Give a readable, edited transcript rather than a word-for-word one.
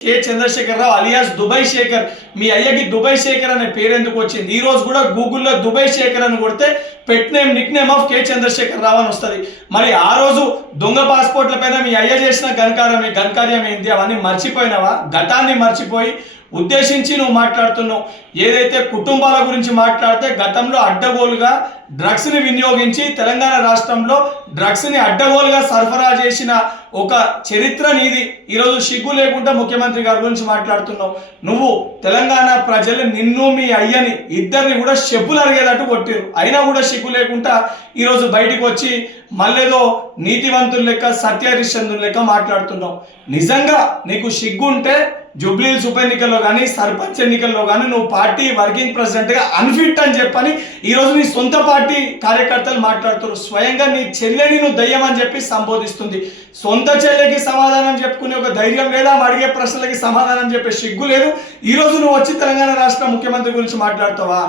K Chandrashekhar రావు alias Dubai Shekhar. మీ అయ్యకి Dubai Shekhar అనే పేరు ఎందుకు వచ్చింది? ఈ రోజు కూడా గూగుల్లో దుబాయ్ శేఖర్ అని కొడితే pet name nick name of K Chandrashekhar Rao అని వస్తుంది. మరి ఆ రోజు దొంగ పాస్పోర్ట్ల పైన మీ అయ్య చేసిన ఘనకార్యం ఏంటి? అవన్నీ మర్చిపోయినావా? గతాన్ని మర్చిపోయి ఉద్దేశించి నువ్వు మాట్లాడుతున్నావు. ఏదైతే కుటుంబాల గురించి మాట్లాడితే గతంలో అడ్డగోలుగా డ్రగ్స్ని వినియోగించి తెలంగాణ రాష్ట్రంలో డ్రగ్స్ని అడ్డగోలుగా సరఫరా చేసిన ఒక చరిత్ర నీది. ఈరోజు సిగ్గు లేకుండా ముఖ్యమంత్రి గారి గురించి మాట్లాడుతున్నావు. నువ్వు తెలంగాణ ప్రజలు నిన్ను మీ అయ్యని ఇద్దరిని కూడా చెప్పులు అరిగేటట్టు కొట్టిరు. అయినా కూడా సిగ్గు లేకుండా ఈరోజు బయటికి వచ్చి మళ్ళేదో నీతివంతులు లెక్క సత్యహరిశ్చంద్రులు లెక్క మాట్లాడుతున్నావు. నిజంగా నీకు సిగ్గు ఉంటే జూబ్లీహిల్స్ ఉప ఎన్నికల్లో కానీ సర్పంచ్ ఎన్నికల్లో కానీ నువ్వు పార్టీ వర్కింగ్ ప్రెసిడెంట్గా అన్ఫిట్ అని చెప్పని ఈరోజు నీ సొంత పార్టీ కార్యకర్తలు మాట్లాడుతున్నారు. స్వయంగా నీ చెల్లెని నువ్వు దయ్యం అని చెప్పి సంబోధిస్తుంది. సొంత చెల్లెకి సమాధానం చెప్పుకునే ఒక ధైర్యం లేదా? అడిగే ప్రశ్నలకి సమాధానం చెప్పే సిగ్గు లేదు. ఈరోజు నువ్వు వచ్చి తెలంగాణ రాష్ట్ర ముఖ్యమంత్రి గురించి మాట్లాడతావా?